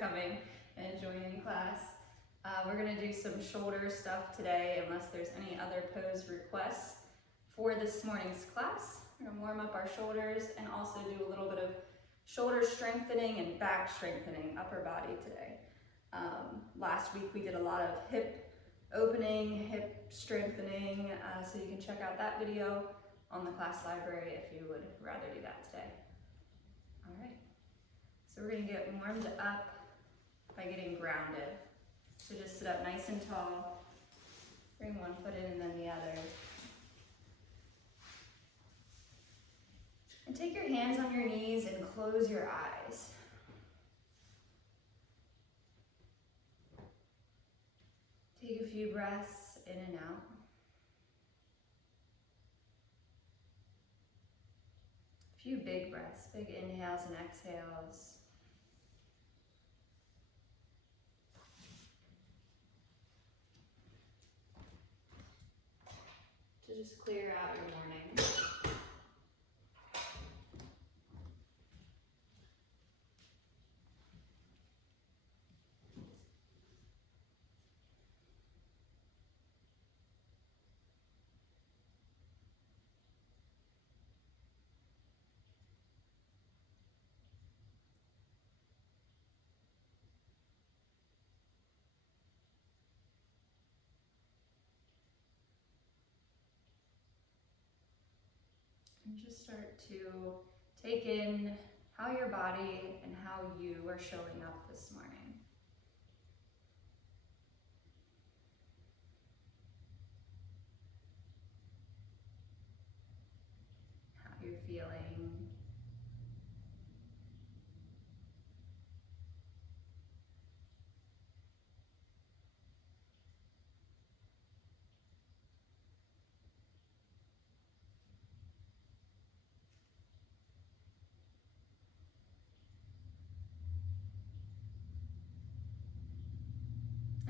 coming and joining class. We're gonna do some shoulder stuff today, unless there's any other pose requests for this morning's class. We're gonna warm up our shoulders and also do a little bit of shoulder strengthening and back strengthening, upper body today. Last week we did a lot of hip opening, hip strengthening, so you can check out that video on the class library if you would rather do that today. All right, so we're gonna get warmed up by getting grounded. So just sit up nice and tall, bring one foot in and then the other. And take your hands on your knees and close your eyes. Take a few breaths in and out. A few big breaths, big inhales and exhales. To just clear out your morning. And just start to take in how your body and how you are showing up this morning. How you're feeling.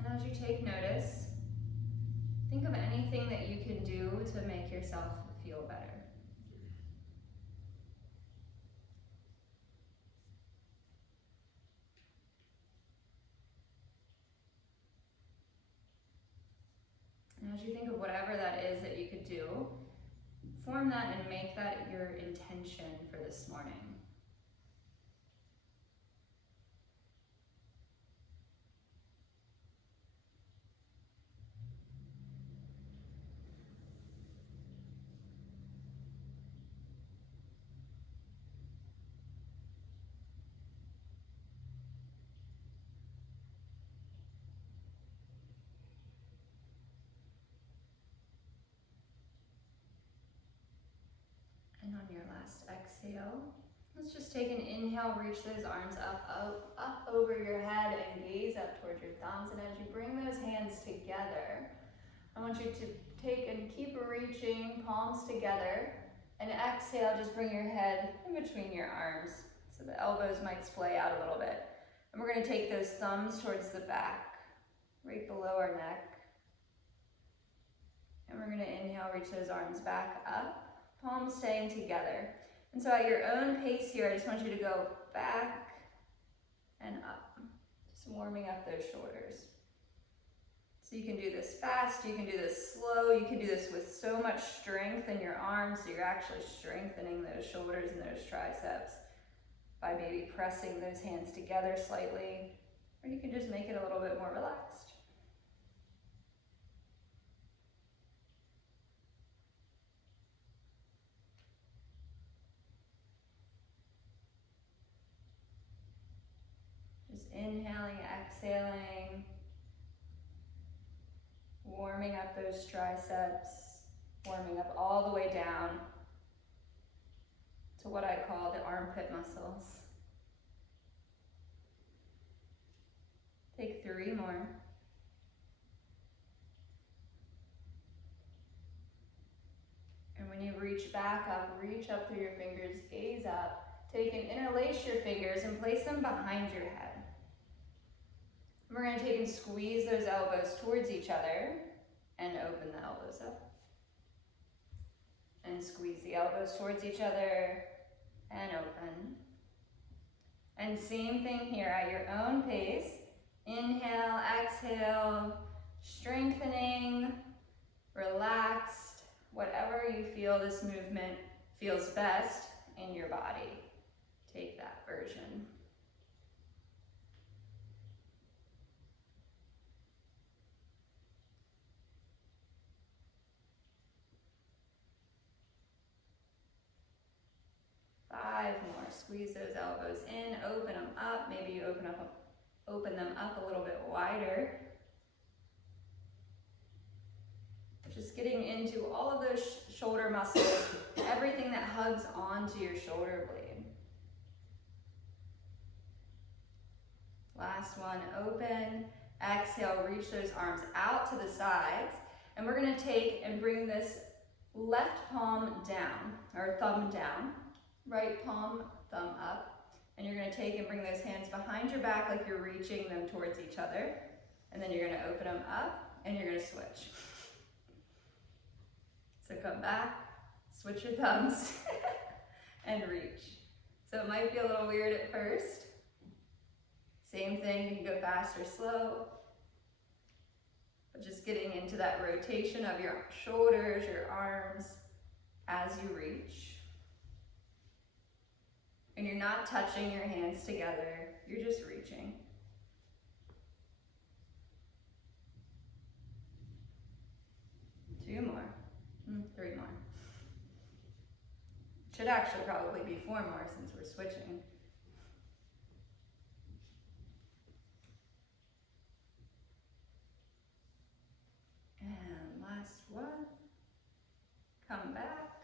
And as you take notice, think of anything that you can do to make yourself feel better. And as you think of whatever that is that you could do, form that and make that your intention for this morning. And on your last exhale, let's just take an inhale, reach those arms up over your head and gaze up towards your thumbs. And as you bring those hands together, I want you to take and keep reaching, palms together, and exhale, just bring your head in between your arms. So the elbows might splay out a little bit. And we're gonna take those thumbs towards the back, right below our neck. And we're gonna inhale, reach those arms back up. Palms staying together. And so at your own pace here, I just want you to go back and up. Just warming up those shoulders. So you can do this fast, you can do this slow, you can do this with so much strength in your arms, so you're actually strengthening those shoulders and those triceps by maybe pressing those hands together slightly, or you can just make it a little bit more relaxed. Inhaling, exhaling, warming up those triceps, warming up all the way down to what I call the armpit muscles. Take 3 more. And when you reach back up, reach up through your fingers, gaze up. Take and interlace your fingers and place them behind your head. We're going to take and squeeze those elbows towards each other and open the elbows up. And squeeze the elbows towards each other and open. And same thing here at your own pace. Inhale, exhale, strengthening, relaxed, whatever you feel this movement feels best in your body. Take that version. Five more. Squeeze those elbows in, open them up. Maybe you open them up a little bit wider. Just getting into all of those shoulder muscles, everything that hugs onto your shoulder blade. Last one, open. Exhale, reach those arms out to the sides. And we're gonna take and bring this left palm down, or thumb down. Right palm, thumb up. And you're gonna take and bring those hands behind your back like you're reaching them towards each other. And then you're gonna open them up and you're gonna switch. So come back, switch your thumbs, and reach. So it might feel a little weird at first. Same thing, you can go fast or slow. But just getting into that rotation of your shoulders, your arms, as you reach. And you're not touching your hands together, you're just reaching. Two more. 3 more. Should actually probably be 4 more since we're switching. And last one. Come back.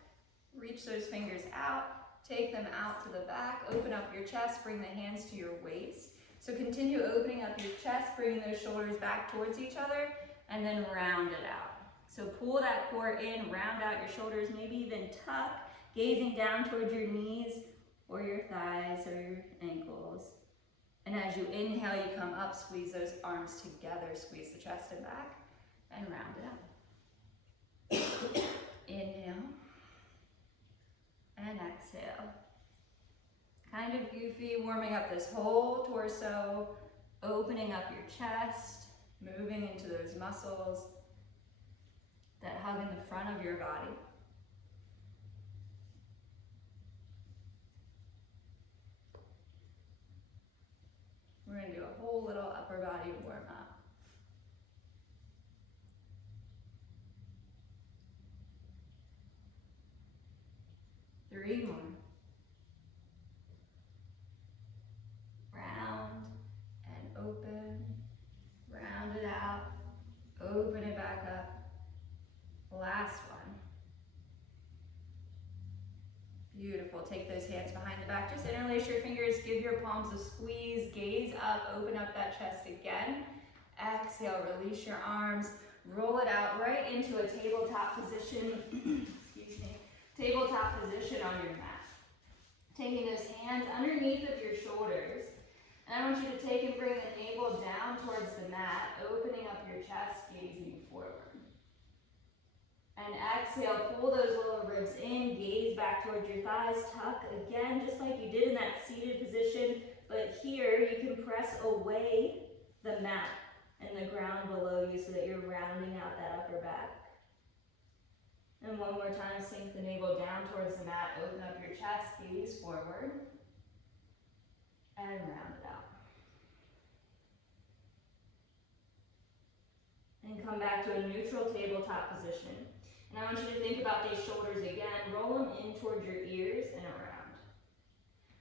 Reach those fingers out. Take them out to the back. Open up your chest. Bring the hands to your waist. So continue opening up your chest, bringing those shoulders back towards each other, and then round it out. So pull that core in, round out your shoulders, maybe even tuck, gazing down towards your knees or your thighs or your ankles. And as you inhale, you come up, squeeze those arms together, squeeze the chest and back, and round it out. Inhale and exhale. Kind of goofy, warming up this whole torso, opening up your chest, moving into those muscles that hug in the front of your body. We're going to do a whole little upper body warm up. Three more. Round and open. Round it out. Open it back up. Last one. Beautiful. Take those hands behind the back. Just interlace your fingers. Give your palms a squeeze. Gaze up. Open up that chest again. Exhale. Release your arms. Roll it out right into a tabletop position. Excuse me. Tabletop position on your mat. Taking those hands underneath of your shoulders. And I want you to take and bring the navel down towards the mat, opening up your chest, gazing forward. And exhale, pull those lower ribs in, gaze back towards your thighs, tuck again, just like you did in that seated position. But here, you can press away the mat and the ground below you so that you're rounding out that upper back. And one more time, sink the navel down towards the mat, open up your chest, gaze forward, and round it out. And come back to a neutral tabletop position. And I want you to think about these shoulders again. Roll them in towards your ears and around.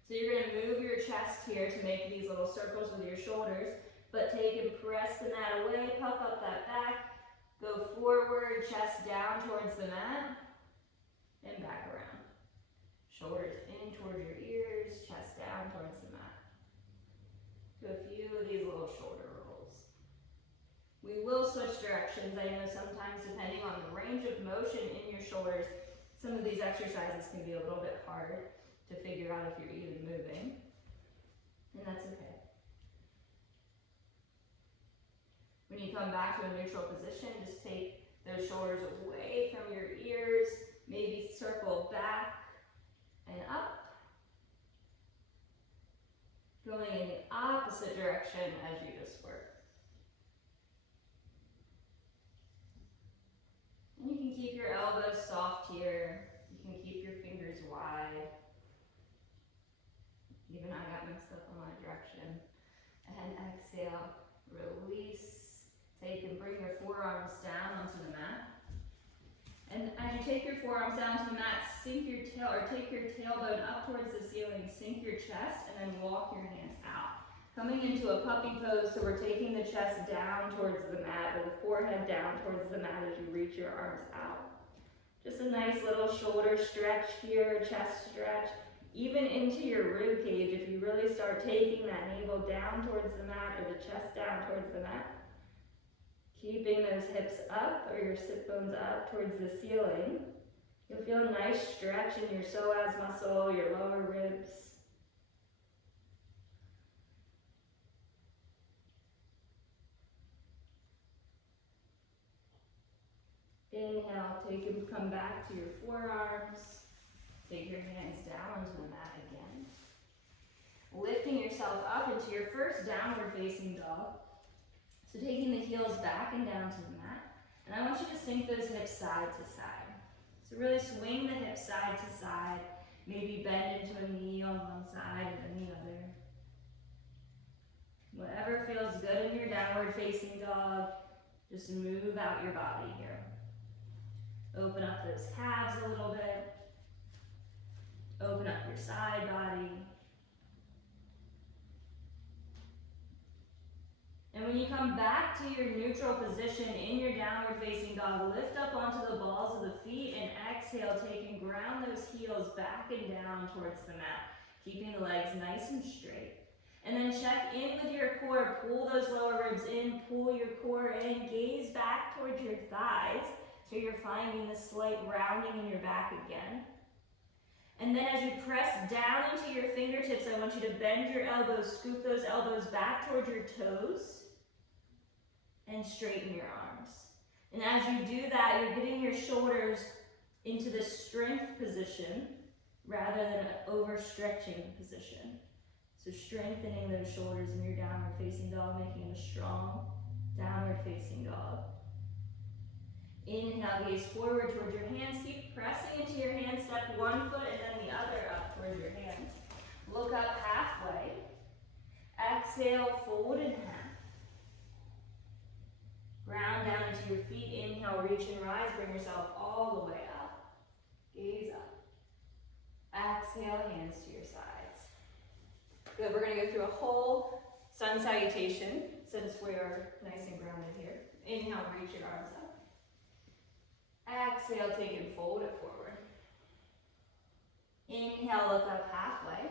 So you're going to move your chest here to make these little circles with your shoulders, but take and press the mat away, puff up that back, go forward, chest down towards the mat, and back around. Shoulders in towards your ears, chest down towards the mat. Do a few of these little shoulder rolls. We will switch directions. I know sometimes depending on the range of motion in your shoulders, some of these exercises can be a little bit hard to figure out if you're even moving, and that's okay. When you come back to a neutral position, just take those shoulders away from your ears, maybe circle back and up. Go you take your forearms down to the mat, sink your tail, or take your tailbone up towards the ceiling, sink your chest, and then walk your hands out. Coming into a puppy pose, so we're taking the chest down towards the mat, or the forehead down towards the mat as you reach your arms out. Just a nice little shoulder stretch here, chest stretch, even into your rib cage. If you really start taking that navel down towards the mat or the chest down towards the mat, keeping those hips up or your sit bones up towards the ceiling, you'll feel a nice stretch in your psoas muscle, your lower ribs. Inhale, take and come back to your forearms. Take your hands down onto the mat again. Lifting yourself up into your first downward facing dog. So taking the heels back and down to the mat. And I want you to sink those hips side to side. So really swing the hips side to side. Maybe bend into a knee on one side and then the other. Whatever feels good in your downward facing dog, just move out your body here. Open up those calves a little bit. Open up your side body. And when you come back to your neutral position in your downward facing dog, lift up onto the balls of the feet and exhale, take and ground those heels back and down towards the mat, keeping the legs nice and straight. And then check in with your core, pull those lower ribs in, pull your core in, gaze back towards your thighs. So you're finding this slight rounding in your back again. And then as you press down into your fingertips, I want you to bend your elbows, scoop those elbows back towards your toes, and straighten your arms. And as you do that, you're getting your shoulders into this strength position rather than an overstretching position. So strengthening those shoulders in your downward facing dog, making it a strong downward facing dog. Inhale, gaze forward towards your hands. Keep pressing into your hands. Step one foot and then the other up towards your hands. Look up halfway. Exhale, fold in half. Ground down into your feet. Inhale, reach and rise. Bring yourself all the way up. Gaze up. Exhale, hands to your sides. Good, we're going to go through a whole sun salutation since we are nice and grounded here. Inhale, reach your arms up. Exhale, take and fold it forward. Inhale, look up halfway.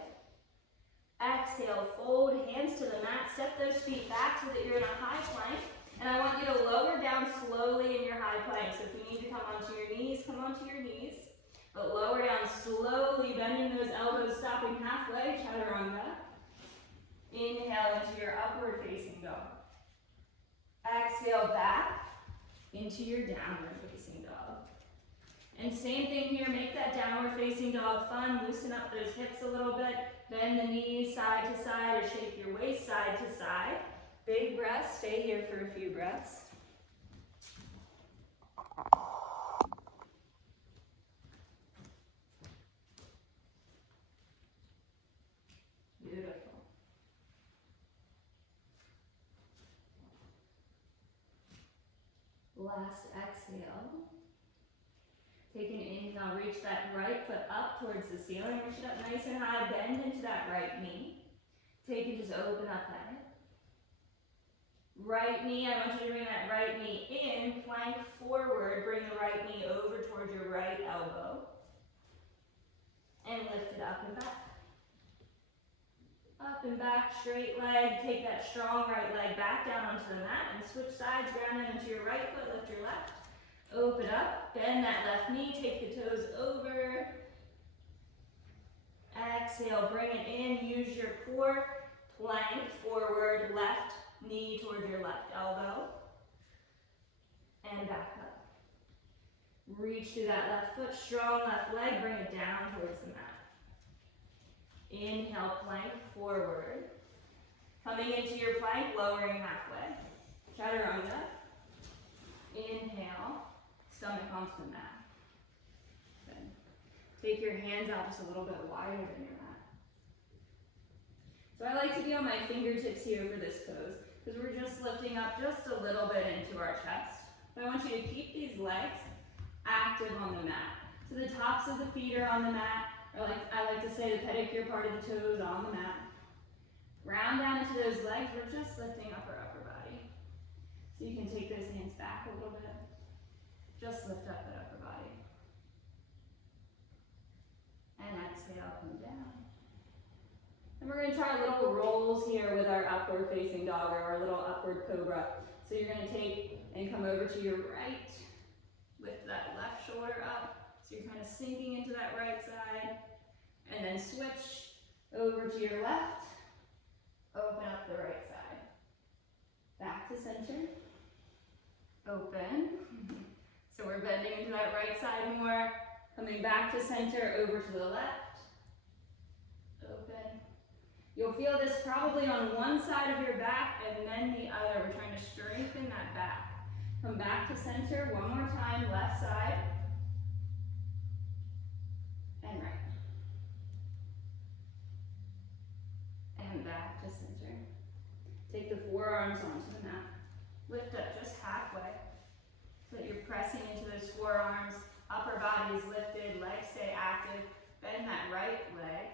Exhale, fold, hands to the mat. Step those feet back so that you're in a high plank. And I want you to lower down slowly in your high plank. So if you need to come onto your knees, come onto your knees. But lower down slowly, bending those elbows, stopping halfway, chaturanga. Inhale into your upward facing dog. Exhale back into your downward facing dog. And same thing here, make that downward facing dog fun. Loosen up those hips a little bit. Bend the knees side to side or shake your waist side to side. Big breaths, stay here for a few breaths. Beautiful. Last exhale. Take an inhale, reach that right foot up towards the ceiling. Reach it up nice and high, bend into that right knee. Take and just open up that hip. Right knee, I want you to bring that right knee in, plank forward, bring the right knee over towards your right elbow. And lift it up and back. Up and back, straight leg. Take that strong right leg back down onto the mat and switch sides, ground into your right foot, lift your left. Open up, bend that left knee, take the toes over. Exhale, bring it in, use your core. Plank forward, left knee towards your left elbow. And back up. Reach through that left foot, strong left leg, bring it down towards the mat. Inhale, plank forward. Coming into your plank, lowering halfway. Chaturanga. Inhale, stomach onto the mat. Good. Take your hands out just a little bit wider than your mat. So I like to be on my fingertips here for this pose because we're just lifting up just a little bit into our chest. But I want you to keep these legs active on the mat. So the tops of the feet are on the mat, or I like to say the pedicure part of the toes on the mat. Round down into those legs, we're just lifting up our upper body. So you can take those hands back a little bit. Just lift up that upper body. And exhale, come down. And we're going to try little rolls here with our upward facing dog or our little upward cobra. So you're going to take and come over to your right. Lift that left shoulder up. So you're kind of sinking into that right side. And then switch over to your left. Open up the right side. Back to center. Open. So we're bending into that right side more. Coming back to center, over to the left. Open. You'll feel this probably on one side of your back and then the other. We're trying to strengthen that back. Come back to center, one more time, left side. And right. And back to center. Take the forearms onto the mat. Lift up just halfway. So that you're pressing into those forearms. Upper body is lifted, legs stay active. Bend that right leg.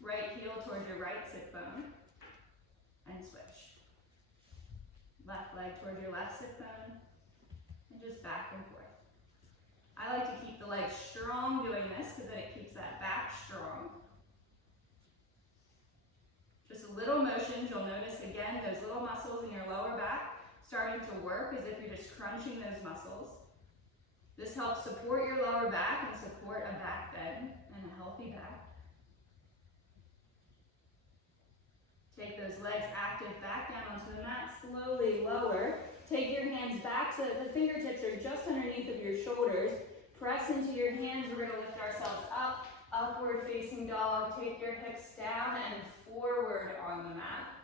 Right heel towards your right sit bone. And switch. Left leg towards your left sit bone. And just back and forth. I like to keep the legs strong doing this because then it keeps that back strong. Just little motions. You'll notice again those little muscles in your lower back starting to work as if you're just crunching those muscles. This helps support your lower back and support a back bend and a healthy back. Take those legs active back down onto the mat, slowly lower. Take your hands back so that the fingertips are just underneath of your shoulders. Press into your hands, we're going to lift ourselves up. Upward facing dog, take your hips down and forward on the mat.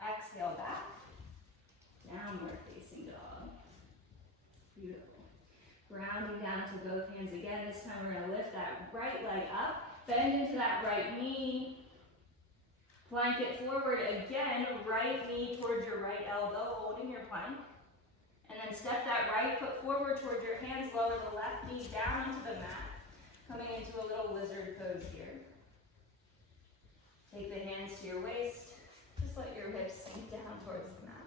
Exhale back. Downward facing dog. Beautiful. Grounding down to both hands again. This time we're going to lift that right leg up. Bend into that right knee. Plank it forward again. Right knee towards your right elbow, holding your plank. And then step that right foot forward towards your hands. Lower the left knee down onto the mat. Coming into a little lizard pose here. Take the hands to your waist. Just let your hips sink down towards the mat.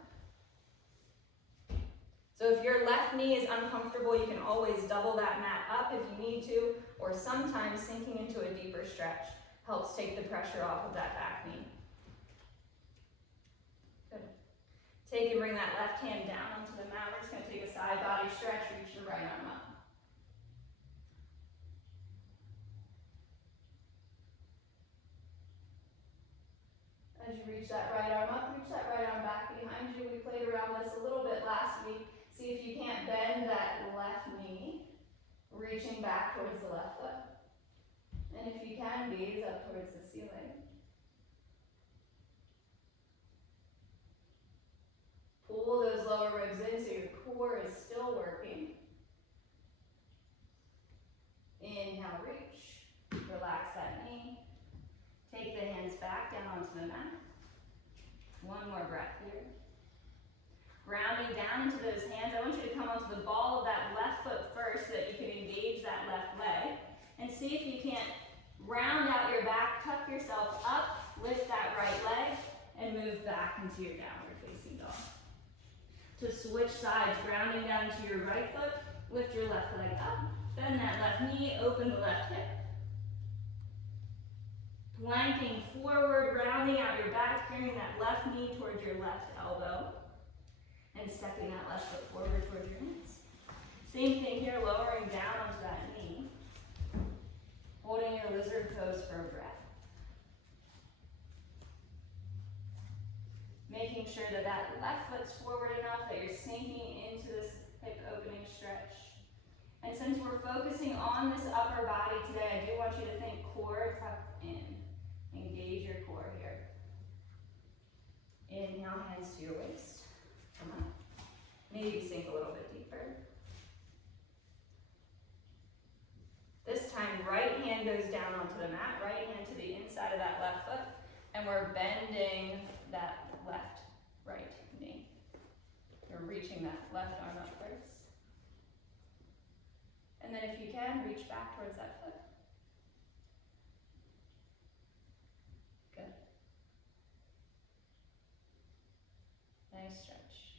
So if your left knee is uncomfortable, you can always double that mat up if you need to, or sometimes sinking into a deeper stretch helps take the pressure off of that back knee. Good. Take and bring that left hand down onto the mat. We're just going to take a side body stretch, reach the right arm up. As you reach that right arm up, reach that right arm back behind you. We played around this a little bit last week. See if you can't bend that left knee, reaching back towards the left foot. And if you can, gaze up towards the ceiling. Pull those lower ribs in so your core is still working. Inhale, reach. Relax that knee. Take the hands back down onto the mat. One more breath here. Grounding down into those hands. I want you to come onto the ball of that left foot first so that you can engage that left leg. And see if you can't round out your back, tuck yourself up, lift that right leg, and move back into your downward facing dog. To switch sides, grounding down into your right foot, lift your left leg up, bend that left knee, open the left hip. Planking forward, rounding out your back, bringing that left knee towards your left elbow. And stepping that left foot forward towards your hands. Same thing here, lowering down onto that knee. Holding your lizard pose for a breath. Making sure that that left foot's forward enough that you're sinking into this hip opening stretch. And since we're focusing on this upper body today, I do want you to think core tucked in. Engage your core here. Inhale, hands to your waist. Come on. Maybe sink a little bit deeper. This time, right hand goes down onto the mat, right hand to the inside of that left foot, and we're bending that right knee. We're reaching that left arm up first. And then if you can, reach back towards that foot. Good. Nice stretch.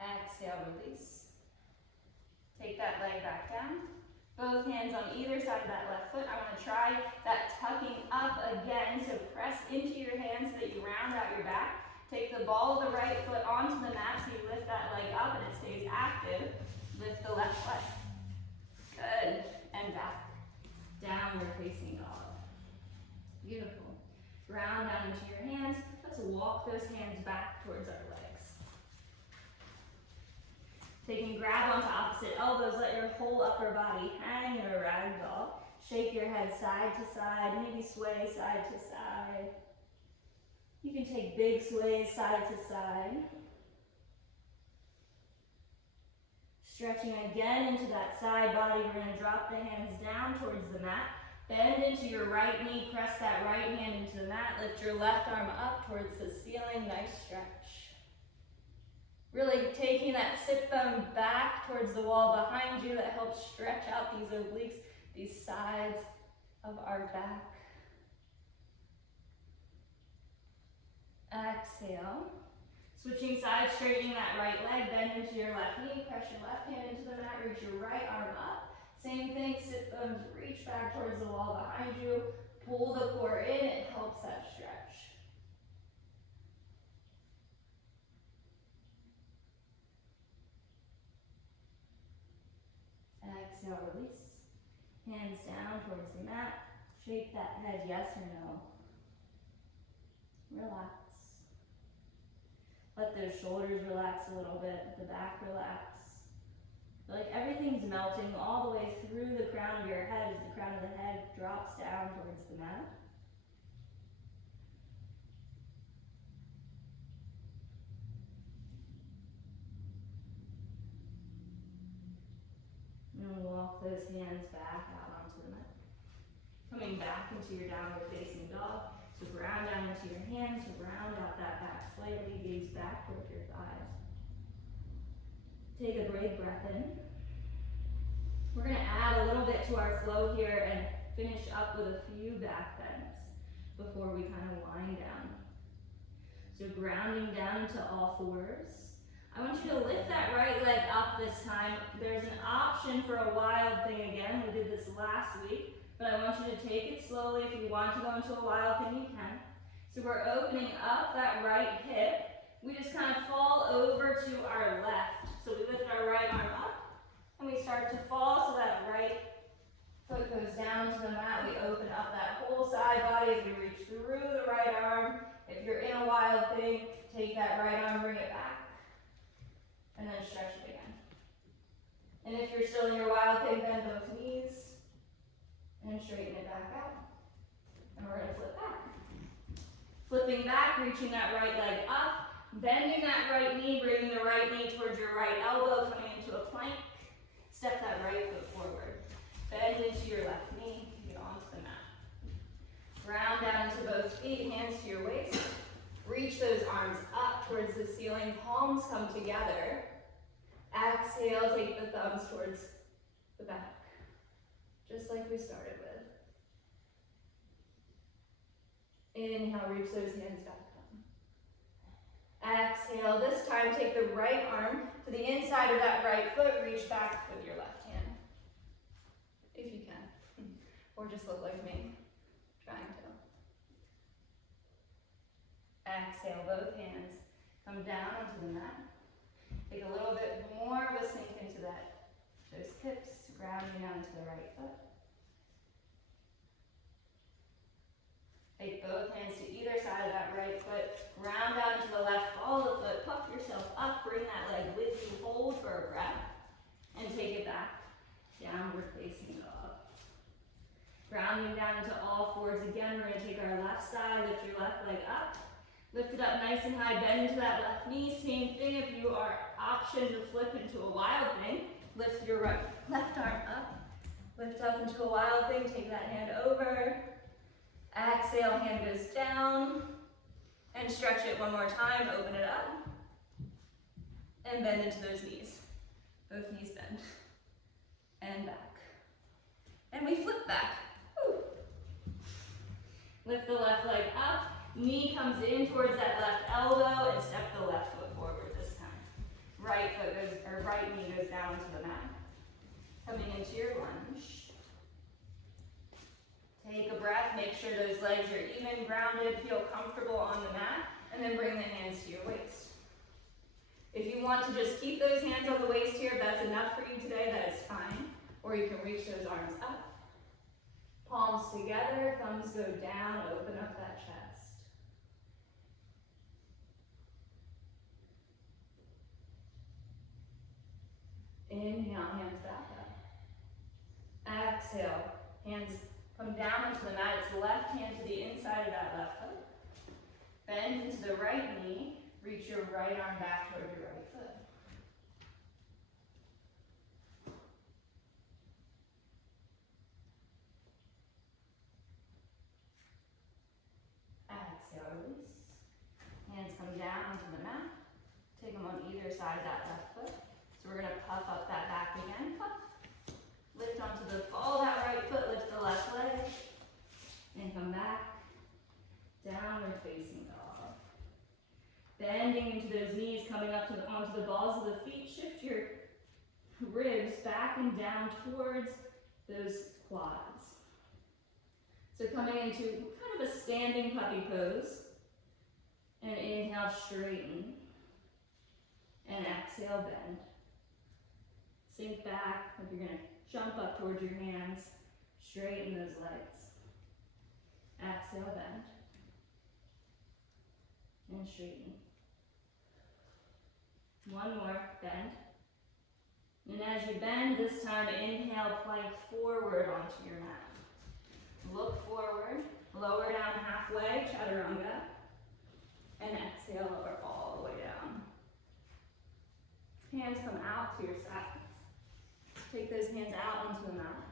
Exhale, release. Take that leg back down. Both hands on either side of that left foot. I want to try that tucking up again. So press into your hands so that you round out your back. Take the ball of the right foot onto the mat so you lift that leg up and it stays active. Lift the left leg. Good. And back. Downward facing dog. Beautiful. Ground down into your hands. Let's walk those hands back towards our legs. Taking grab onto opposite elbows. Let your whole upper body hang in a ragdoll. Shake your head side to side. Maybe sway side to side. You can take big sways side to side. Stretching again into that side body. We're going to drop the hands down towards the mat. Bend into your right knee. Press that right hand into the mat. Lift your left arm up towards the ceiling. Nice stretch. Really taking that sit bone back towards the wall behind you. That helps stretch out these obliques, these sides of our back. Exhale. Switching sides, straightening that right leg, bend into your left knee, press your left hand into the mat, reach your right arm up. Same thing, sit bones, reach back towards the wall behind you, pull the core in, it helps that stretch. Exhale, release. Hands down towards the mat, shake that head, yes or no. Relax. Let those shoulders relax a little bit, the back relax. Feel like everything's melting all the way through the crown of your head as the crown of the head drops down towards the mat. And walk those hands back out onto the mat. Coming back into your downward facing dog. So ground down into your hands, round out that back slightly, gaze back towards your thighs. Take a big breath in. We're going to add a little bit to our flow here and finish up with a few back bends before we kind of wind down. So grounding down to all fours. I want you to lift that right leg up this time. There's an option for a wild thing again. We did this last week. But I want you to take it slowly. If you want to go into a wild thing, you can. So we're opening up that right hip. We just kind of fall over to our left. So we lift our right arm up, and we start to fall so that right foot goes down to the mat. We open up that whole side body as we reach through the right arm. If you're in a wild thing, take that right arm, bring it back, and then stretch it again. And if you're still in your wild thing, bend both knees. And straighten it back out. And we're going to flip back. Flipping back, reaching that right leg up, bending that right knee, bringing the right knee towards your right elbow, coming into a plank. Step that right foot forward. Bend into your left knee, get onto the mat. Round down into both feet, hands to your waist. Reach those arms up towards the ceiling, palms come together. Exhale, take the thumbs towards the back. Just like we started with. Inhale, reach those hands back up. Exhale, this time take the right arm to the inside of that right foot, reach back with your left hand. If you can. Or just look like me, trying to. Exhale, both hands. Come down onto the mat. Take a little bit more of a sink into those hips. Grounding down to the right foot. Take both hands to either side of that right foot. Ground down to the left, follow the foot, puff yourself up, bring that leg with you, hold for a breath, and take it back. Downward facing dog. Grounding down into all fours again, we're going to take our left side, lift your left leg up. Lift it up nice and high, bend into that left knee. Same thing if you are option to flip into a wild thing. Lift your left arm up, lift up into a wild thing, take that hand over, exhale, hand goes down, and stretch it one more time, open it up, and bend into those knees. Both knees bend, and back. back. Woo. Lift the left leg up, knee comes in towards that left elbow, and step the left foot forward this time. Right knee goes down to the mat. Coming into your lunge. Take a breath, make sure those legs are even, grounded, feel comfortable on the mat, and then bring the hands to your waist. If you want to just keep those hands on the waist here, if that's enough for you today, that is fine. Or you can reach those arms up. Palms together, thumbs go down, open up that chest. Inhale, hands back up. Exhale, hands come down into the mat. It's the left hand to the inside of that left foot. Bend into the right knee. Reach your right arm back toward your right foot. Exhale, release. Hands come down onto the mat. Take them on either side of that left foot. So we're going to puff up that back again. Puff. Lift onto the ball of that right foot. Lift the left leg. And come back. Downward facing dog. Bending into those knees, coming up onto the balls of the feet. Shift your ribs back and down towards those quads. So coming into kind of a standing puppy pose. And inhale, straighten. And exhale, bend. Sink back, like you're going to jump up towards your hands. Straighten those legs. Exhale, bend. And straighten. One more, bend. And as you bend this time, inhale, plank forward onto your mat. Look forward, lower down halfway, chaturanga. And exhale, lower all the way down. Hands come out to your sides. Take those hands out onto the mat.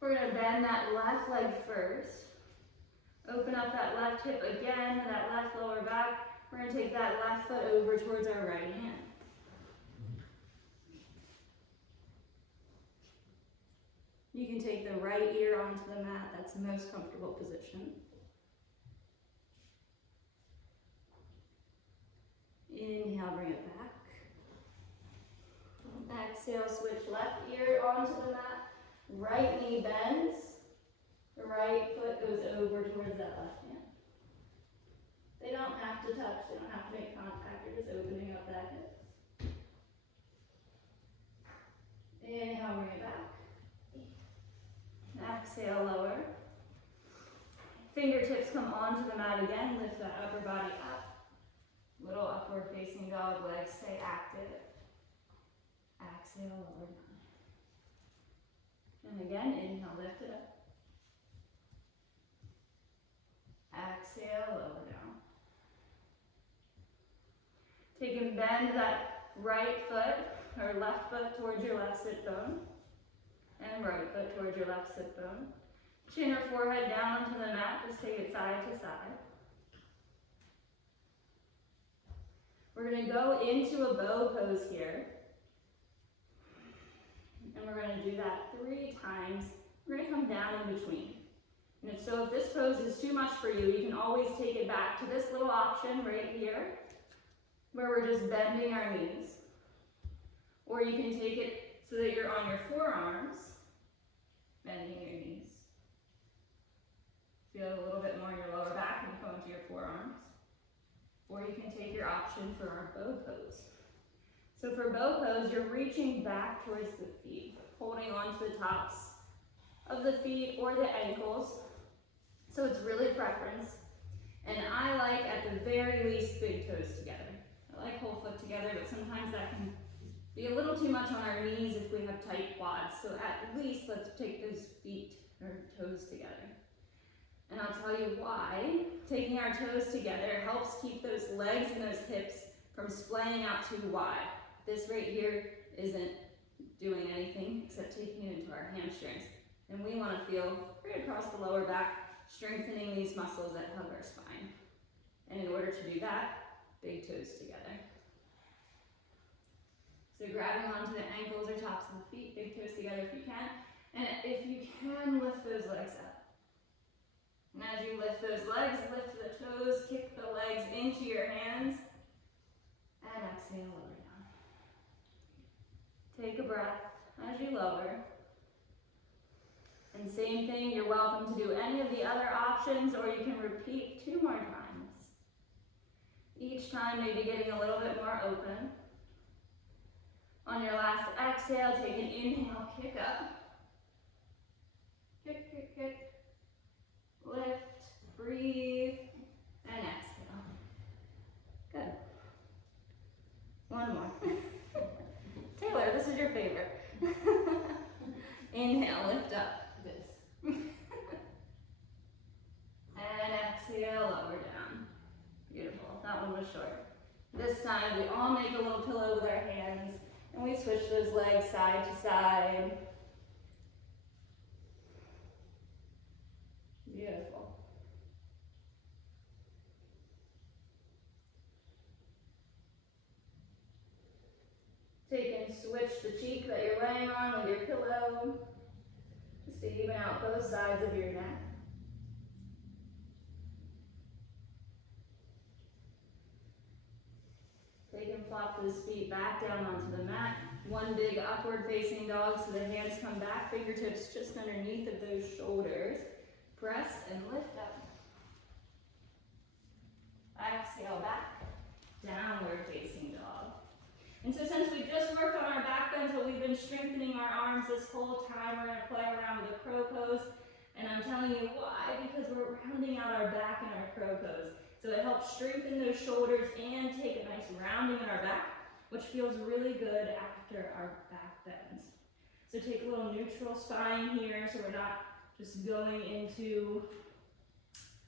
We're going to bend that left leg first. Open up that left hip again, that left lower back. We're going to take that left foot over towards our right hand. You can take the right ear onto the mat. That's the most comfortable position. Inhale, bring it back. Exhale, switch left ear onto the mat. Right knee bends. The right foot goes over towards that left hand. They don't have to touch, they don't have to make contact, you're just opening up that hip. Inhale, bring it back. Exhale, lower. Fingertips come onto the mat again, lift that upper body up. Little upward facing dog, legs stay active. Exhale, lower down. And again, inhale, lift it up. Exhale, lower down. Take and bend that right foot or left foot towards your left sit bone. And right foot towards your left sit bone. Chin or forehead down onto the mat, just take it side to side. We're going to go into a bow pose here. And we're going to do that 3 times. We're going to come down in between. And if this pose is too much for you, you can always take it back to this little option right here, where we're just bending our knees. Or you can take it so that you're on your forearms, bending your knees. Feel a little bit more in your lower back and come into your forearms. Or you can take your option for our bow pose. So for bow pose, you're reaching back towards the feet, holding onto the tops of the feet or the ankles. So it's really preference. And I like, at the very least, big toes together. I like whole foot together, but sometimes that can be a little too much on our knees if we have tight quads. So at least let's take those feet or toes together. And I'll tell you why. Taking our toes together helps keep those legs and those hips from splaying out too wide. This right here isn't doing anything except taking it into our hamstrings. And we want to feel right across the lower back, strengthening these muscles that hug our spine. And in order to do that, big toes together. So grabbing onto the ankles or tops of the feet, big toes together if you can. And if you can, lift those legs, lift the toes, kick the legs into your hands, and exhale, lower down. Take a breath as you lower. And same thing, you're welcome to do any of the other options, or you can repeat 2 more times. Each time maybe getting a little bit more open. On your last exhale, take an inhale, kick up. Kick, kick, kick. Lift, breathe, and exhale. Good. One more. Taylor, this is your favorite. Inhale, lift up. This. And exhale, lower down. Beautiful. That one was short. This time, we all make a little pillow with our hands, and we switch those legs side to side. Beautiful. Take and switch the cheek that you're laying on with your pillow, just to even out both sides of your neck. Take and flop those feet back down onto the mat. One big upward facing dog, so the hands come back, fingertips just underneath of those shoulders. Press and lift up. Exhale back, downward facing dog. And so since we just worked on our back bends, but we've been strengthening our arms this whole time, we're gonna play around with a crow pose. And I'm telling you why, because we're rounding out our back in our crow pose. So it helps strengthen those shoulders and take a nice rounding in our back, which feels really good after our back bends. So take a little neutral spine here, so we're not just going into,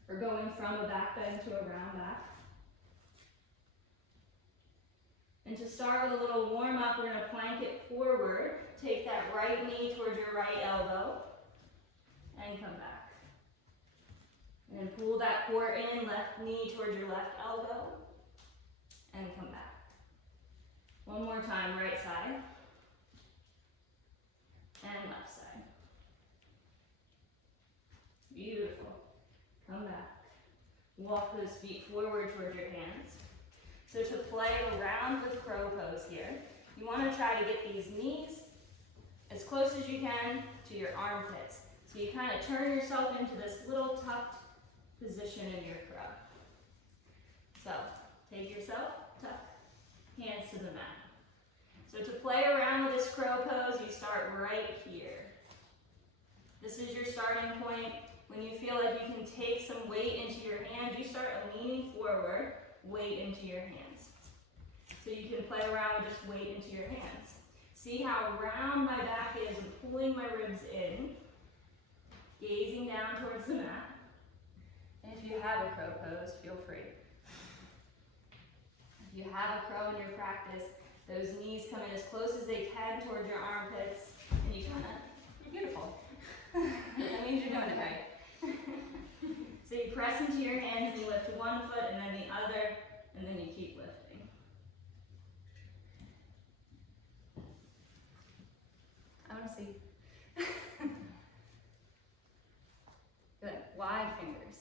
or going from a back bend to a round back. And to start with a little warm up, we're gonna plank it forward. Take that right knee towards your right elbow, and come back. And then pull that core in, left knee towards your left elbow, and come back. One more time, right side, and left side. Beautiful. Come back. Walk those feet forward towards your hands. So to play around with crow pose here, you want to try to get these knees as close as you can to your armpits. So you kind of turn yourself into this little tucked position in your crow. So take yourself, tuck, hands to the mat. So to play around with this crow pose, you start right here. This is your starting point. When you feel like you can take some weight into your hands, you start leaning forward, weight into your hands. So you can play around with just weight into your hands. See how round my back is and pulling my ribs in, gazing down towards the mat. And if you have a crow pose, feel free. If you have a crow in your practice, those knees come in as close as they can towards your armpits, and you kind of, you're beautiful. That means you're doing it right. So you press into your hands and you lift one foot and then the other, and then you keep lifting. I want to see. Good. Wide fingers.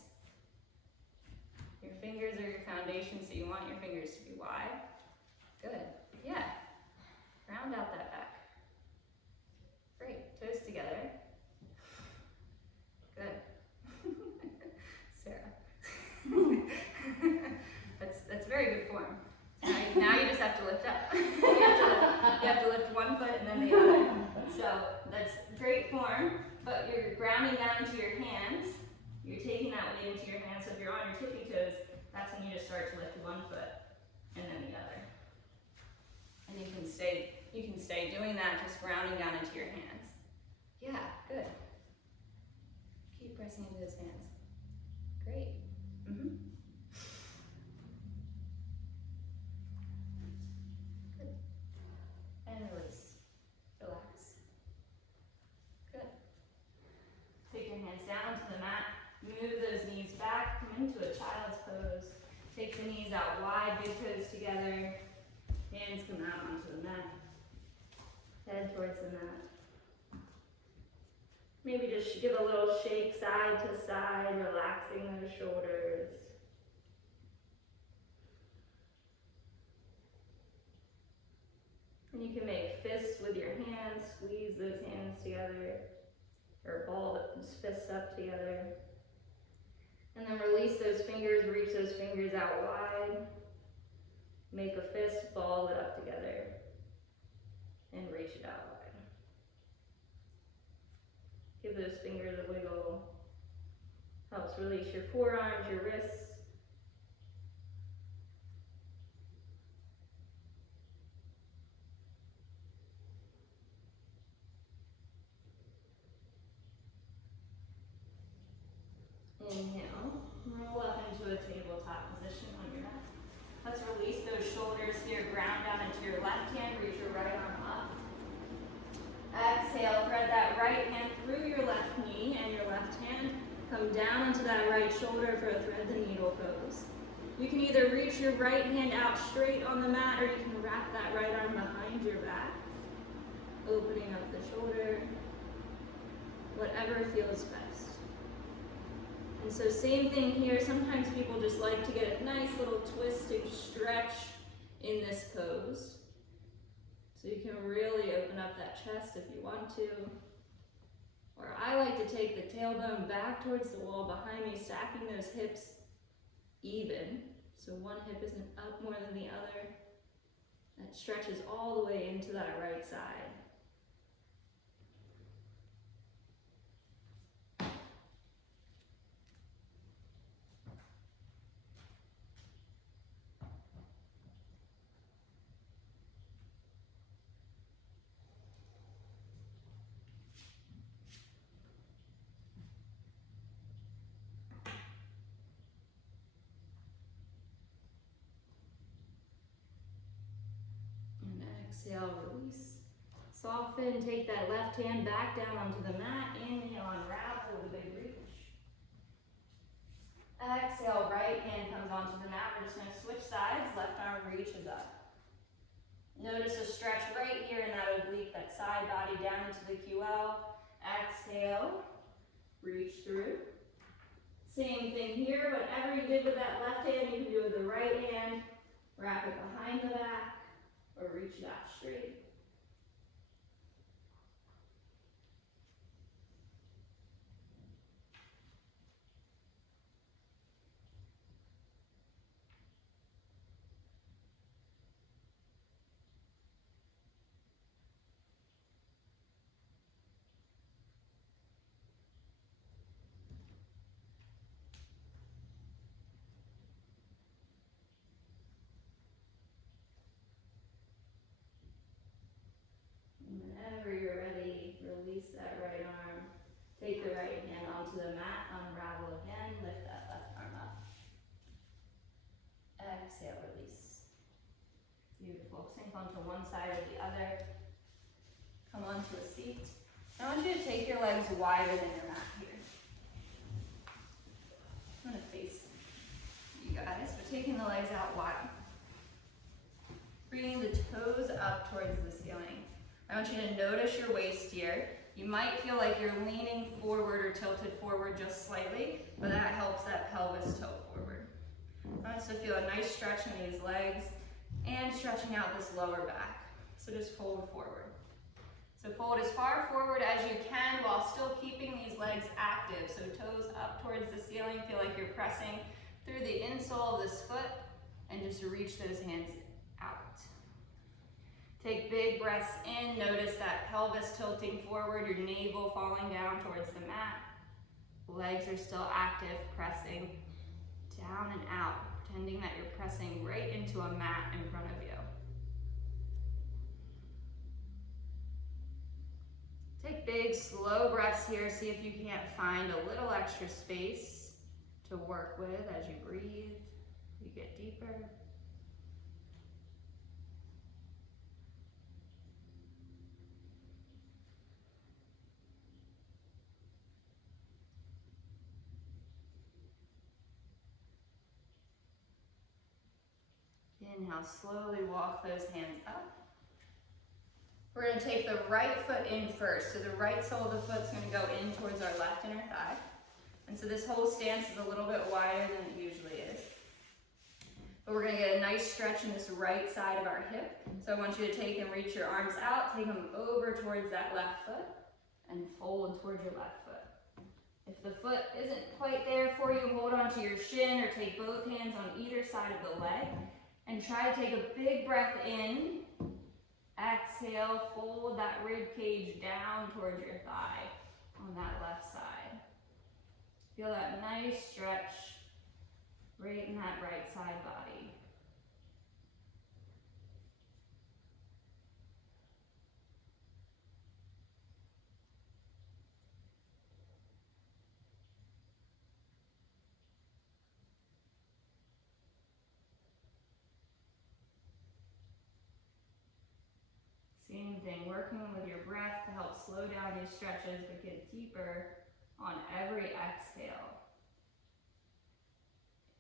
Your fingers are your foundation, so you want your fingers to be wide. Good. Yeah. Round out that back. Great. Toes together. Good. Sarah. That's very good form. Now you just have to lift up. You have to lift one foot and then the other. So that's great form, but you're grounding down into your hands. You're taking that weight into your hands. So if you're on your tippy toes, that's when you just start to lift one foot and then the other. And you can stay doing that, just grounding down into your hands. Yeah, good. Keep pressing into those hands. Great. Mm-hmm. Good. And release. Relax. Good. Take your hands down to the mat. Move those knees back. Come into a child's pose. Take the knees out wide, big toes together. Hands come out onto the mat. Head towards the mat. Maybe just give a little shake side to side, relaxing those shoulders. And you can make fists with your hands, squeeze those hands together, or ball those fists up together. And then release those fingers, reach those fingers out wide. Make a fist, ball it up together, and reach it out wide. Give those fingers a wiggle. Helps release your forearms, your wrists. Inhale, roll up into a tabletop position on your mat. Let's release those shoulders here, ground down into your left hand, reach your right arm up. Exhale, thread that right hand through your left knee and your left hand. Come down into that right shoulder for a thread the needle pose. You can either reach your right hand out straight on the mat, or you can wrap that right arm behind your back, opening up the shoulder, whatever feels best. And so same thing here, sometimes people just like to get a nice little twisting stretch in this pose. So you can really open up that chest if you want to. Or I like to take the tailbone back towards the wall behind me, stacking those hips even. So one hip isn't up more than the other. That stretches all the way into that right side. Exhale, release. Soften, take that left hand back down onto the mat. Inhale, unravel with a big reach. Exhale, right hand comes onto the mat. We're just going to switch sides. Left arm reaches up. Notice a stretch right here in that oblique, that side body down into the QL. Exhale, reach through. Same thing here. Whatever you did with that left hand, you can do with the right hand. Wrap it behind the back, or reach it out straight. Whenever you're ready, release that right arm. Take the right hand onto the mat, unravel again, lift that left arm up. Exhale, release. Beautiful. Sink onto one side or the other. Come onto a seat. I want you to take your legs wider than your mat here. I'm going to face you guys, but taking the legs out wide. Bringing the toes up towards the ceiling. I want you to notice your waist here. You might feel like you're leaning forward or tilted forward just slightly, but that helps that pelvis tilt forward. I also feel a nice stretch in these legs and stretching out this lower back. So just fold forward. So fold as far forward as you can while still keeping these legs active. So toes up towards the ceiling. Feel like you're pressing through the insole of this foot, and just reach those hands out. Take big breaths in. Notice that pelvis tilting forward, your navel falling down towards the mat. Legs are still active, pressing down and out, pretending that you're pressing right into a mat in front of you. Take big, slow breaths here. See if you can't find a little extra space to work with as you breathe. You get deeper. Inhale, slowly walk those hands up. We're going to take the right foot in first. So the right sole of the foot's going to go in towards our left inner thigh. And so this whole stance is a little bit wider than it usually is. But we're going to get a nice stretch in this right side of our hip. So I want you to take and reach your arms out, take them over towards that left foot, and fold towards your left foot. If the foot isn't quite there for you, hold on to your shin or take both hands on either side of the leg. And try to take a big breath in. Exhale, fold that rib cage down towards your thigh on that left side. Feel that nice stretch right in that right side body. Same thing, working with your breath to help slow down these stretches, but get deeper on every exhale.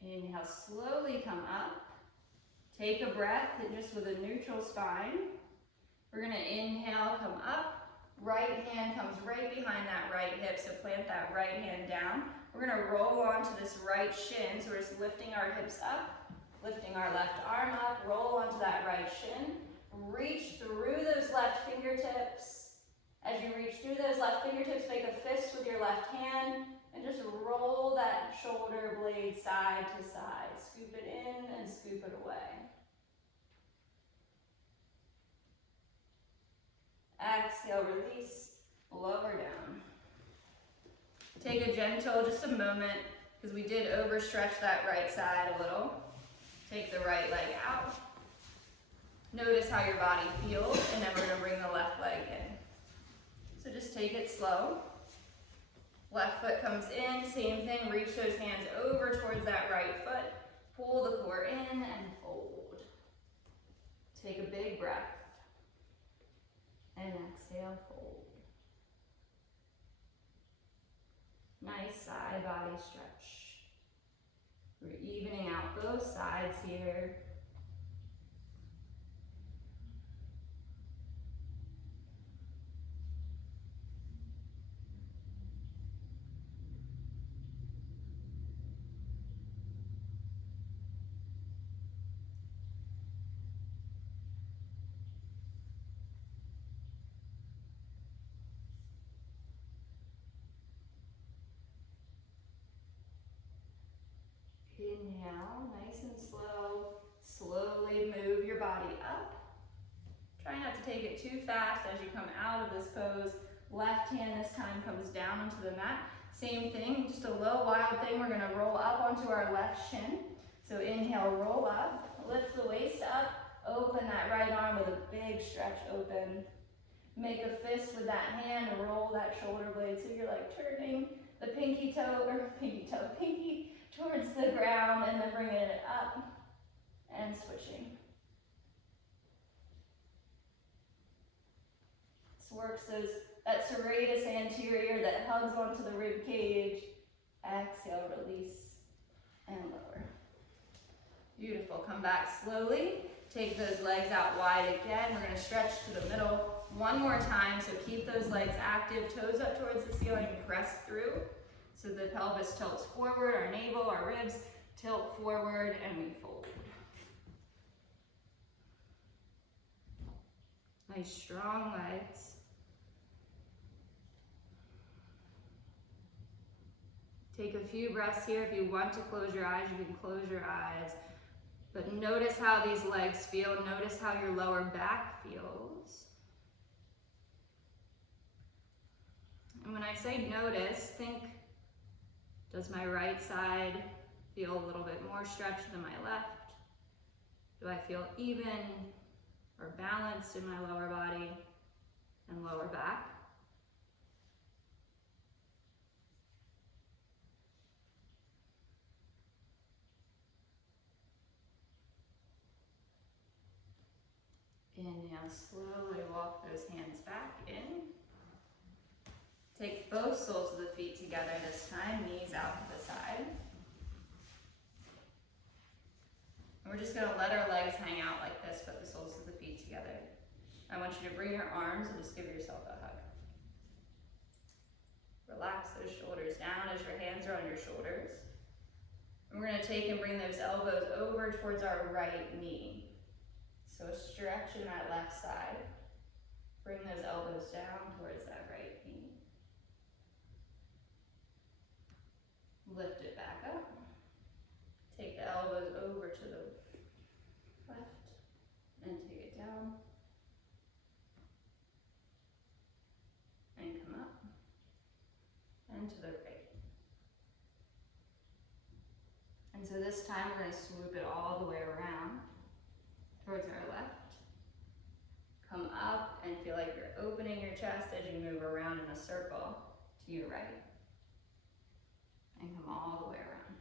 Inhale, slowly come up. Take a breath and just with a neutral spine. We're gonna inhale, come up. Right hand comes right behind that right hip, so plant that right hand down. We're gonna roll onto this right shin, so we're just lifting our hips up, lifting our left arm up, roll onto that right shin. Reach through those left fingertips. As you reach through those left fingertips, make a fist with your left hand and just roll that shoulder blade side to side. Scoop it in and scoop it away. Exhale, release, lower down. Take a gentle, just a moment, because we did overstretch that right side a little. Take the right leg out. Notice how your body feels, and then we're going to bring the left leg in. So just take it slow. Left foot comes in, same thing, reach those hands over towards that right foot. Pull the core in and fold. Take a big breath. And exhale, fold. Nice side body stretch. We're evening out both sides here. Inhale, nice and slow. Slowly move your body up. Try not to take it too fast as you come out of this pose. Left hand this time comes down onto the mat. Same thing, just a low wild thing. We're gonna roll up onto our left shin. So inhale, roll up, lift the waist up, open that right arm with a big stretch open. Make a fist with that hand, roll that shoulder blade so you're like turning the pinky towards the ground and then bringing it up and switching. This works that serratus anterior that hugs onto the rib cage. Exhale, release, and lower. Beautiful, come back slowly. Take those legs out wide again. We're gonna stretch to the middle one more time, so keep those legs active, toes up towards the ceiling, press through. So the pelvis tilts forward, our navel, our ribs tilt forward, and we fold. Nice strong legs. Take a few breaths here. If you want to close your eyes, you can close your eyes. But notice how these legs feel. Notice how your lower back feels. And when I say notice, think, does my right side feel a little bit more stretched than my left? Do I feel even or balanced in my lower body and lower back? Inhale, slowly walk those hands back in. Take both soles of the feet together this time, knees out to the side. And we're just gonna let our legs hang out like this, put the soles of the feet together. I want you to bring your arms and just give yourself a hug. Relax those shoulders down as your hands are on your shoulders. And we're going to take and bring those elbows over towards our right knee. So a stretch in that left side. Bring those elbows down towards that right knee. Lift it back up. Take the elbows over to the left and take it down. And come up. And to the right. And so this time we're going to swoop it all the way around towards our left. Come up and feel like you're opening your chest as you move around in a circle to your right. And come all the way around.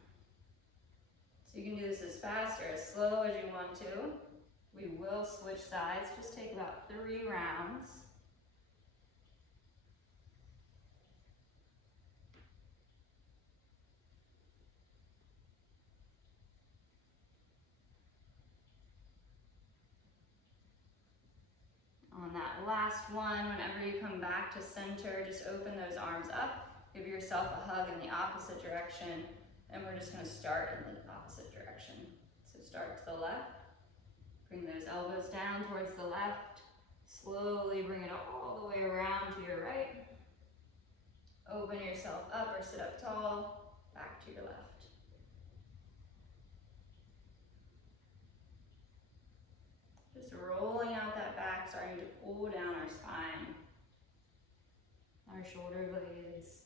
So you can do this as fast or as slow as you want to. We will switch sides, just take about 3 rounds. On that last one, whenever you come back to center, just open those arms up. Give yourself a hug in the opposite direction. And we're just going to start in the opposite direction. So start to the left. Bring those elbows down towards the left. Slowly bring it all the way around to your right. Open yourself up or sit up tall. Back to your left. Just rolling out that back, starting to pull down our spine, our shoulder blades.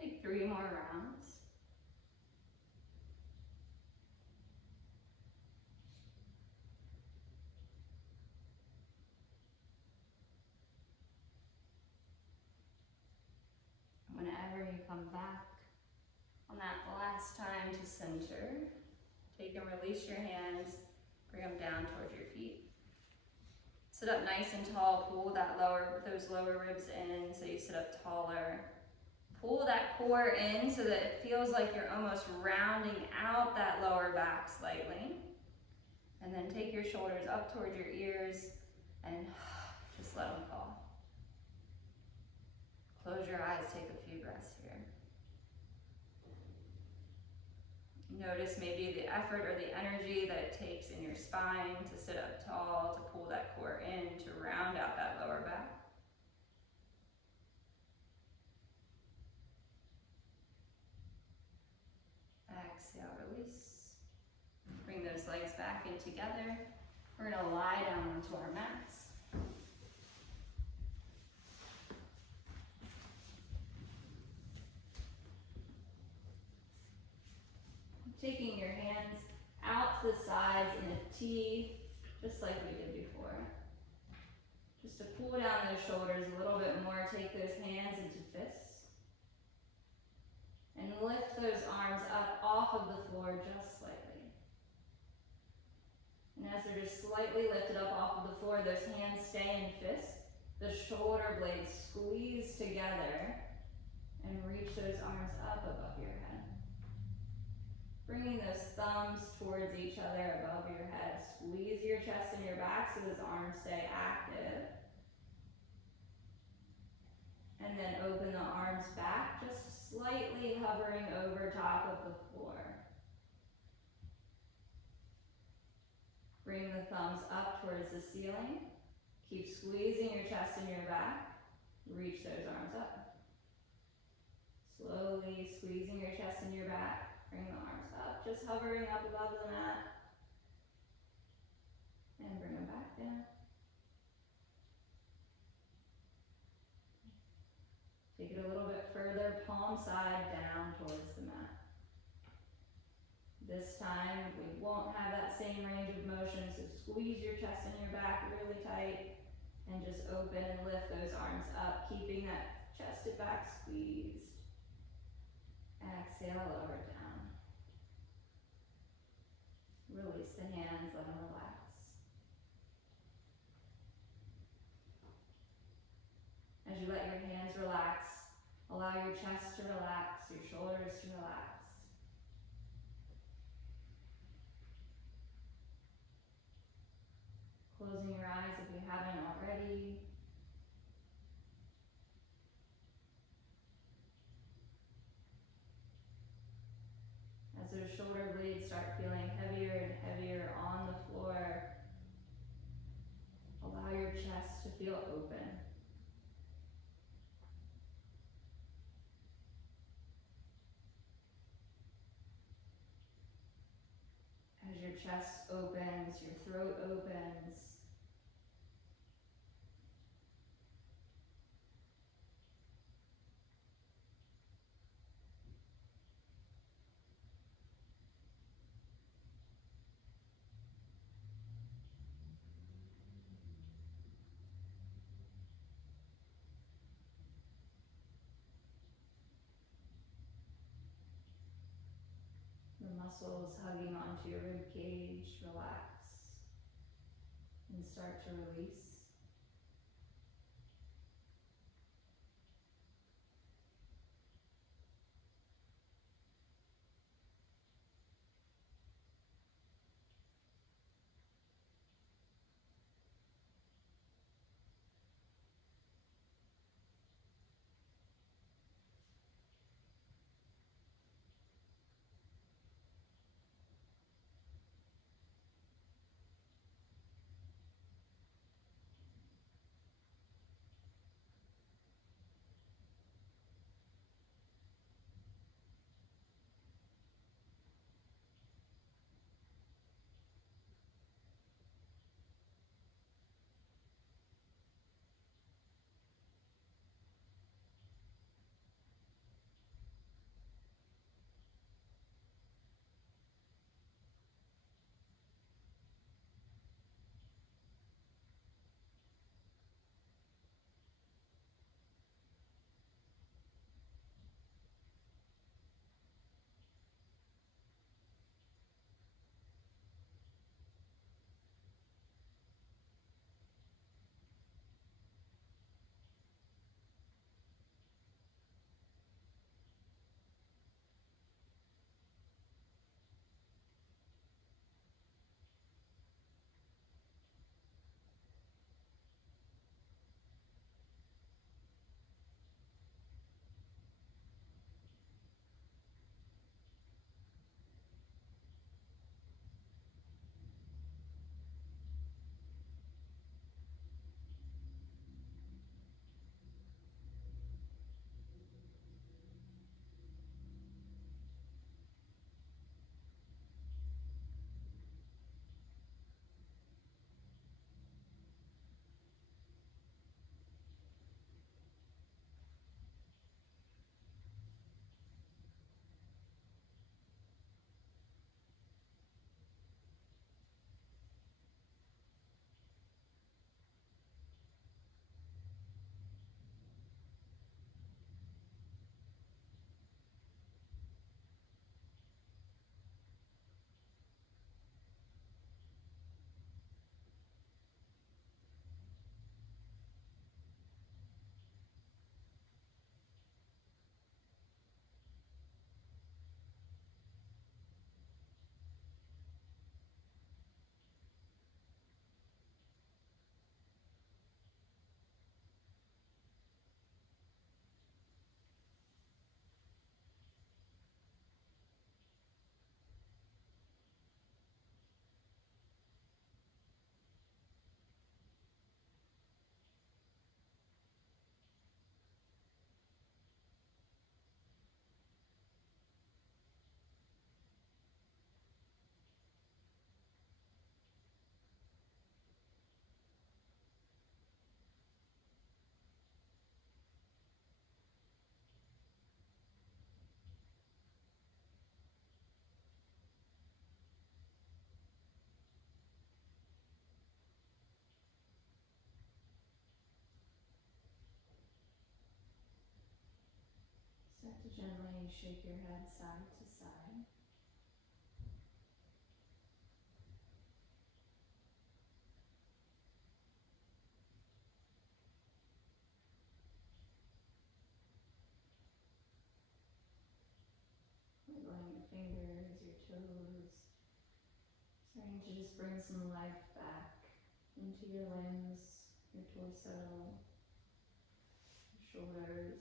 Take 3 more rounds. Whenever you come back on that last time to center, take and release your hands, bring them down towards your feet. Sit up nice and tall, pull those lower ribs in so you sit up taller. Pull that core in so that it feels like you're almost rounding out that lower back slightly. And then take your shoulders up towards your ears and just let them fall. Close your eyes, take a few breaths here. Notice maybe the effort or the energy that it takes in your spine to sit up tall, to pull that core in, to round out that lower back. Exhale, release. Bring those legs back in together. We're going to lie down onto our mats. Taking your hands out to the sides in a T, just like we did before. Just to pull down those shoulders a little bit more, take those hands into fists. And lift those arms up off of the floor just slightly. And as they're just slightly lifted up off of the floor, those hands stay in fists. The shoulder blades squeeze together and reach those arms up above your head. Bringing those thumbs towards each other above your head. Squeeze your chest and your back so those arms stay active. And then open the arms back, just slightly hovering over top of the floor. Bring the thumbs up towards the ceiling. Keep squeezing your chest and your back. Reach those arms up. Slowly squeezing your chest and your back. Bring the arms up, just hovering up above the mat. And bring them back down. Take it a little bit further, palm side down towards the mat. This time, we won't have that same range of motion, so squeeze your chest and your back really tight, and just open and lift those arms up, keeping that chested back squeezed. Exhale, lower down. Release the hands, let them relax. As you let your hands relax, allow your chest to relax, your shoulders to relax. And closing your eyes if you haven't already. As those shoulder blades start feeling heavier and heavier on the floor, allow your chest to feel open. As your chest opens, your throat opens. The muscles hugging onto your rib cage relax and start to release. Start to gently shake your head side to side. Wiggling your fingers, your toes. Starting to just bring some life back into your limbs, your torso, your shoulders.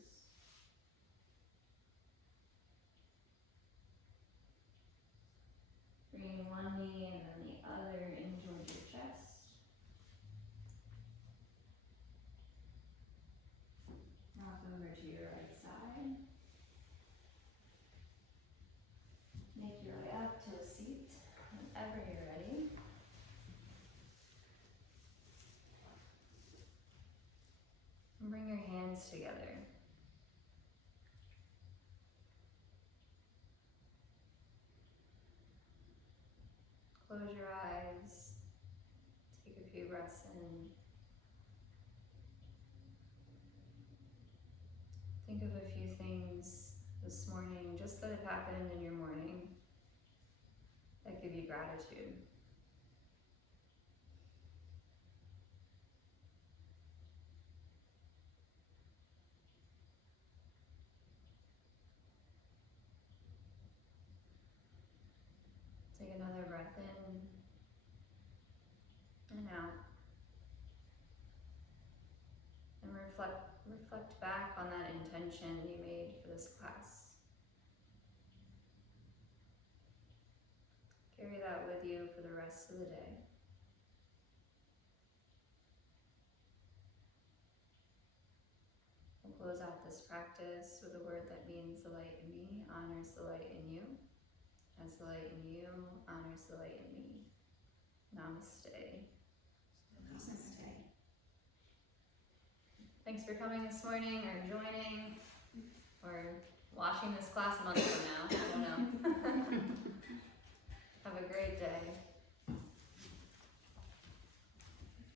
Bringing one knee and then the other in towards your chest. Rock over to your right side. Make your way up to a seat whenever you're ready. And bring your hands together. Close your eyes. Take a few breaths in. Think of a few things this morning, just that have happened in your morning, that give you gratitude. Take another breath in and out. And reflect back on that intention you made for this class. Carry that with you for the rest of the day. We'll close out this practice with a word that means the light in me honors the light in you. As the light in you honors the light in me. Namaste. Namaste. Thanks for coming this morning or joining or watching this class a month from now.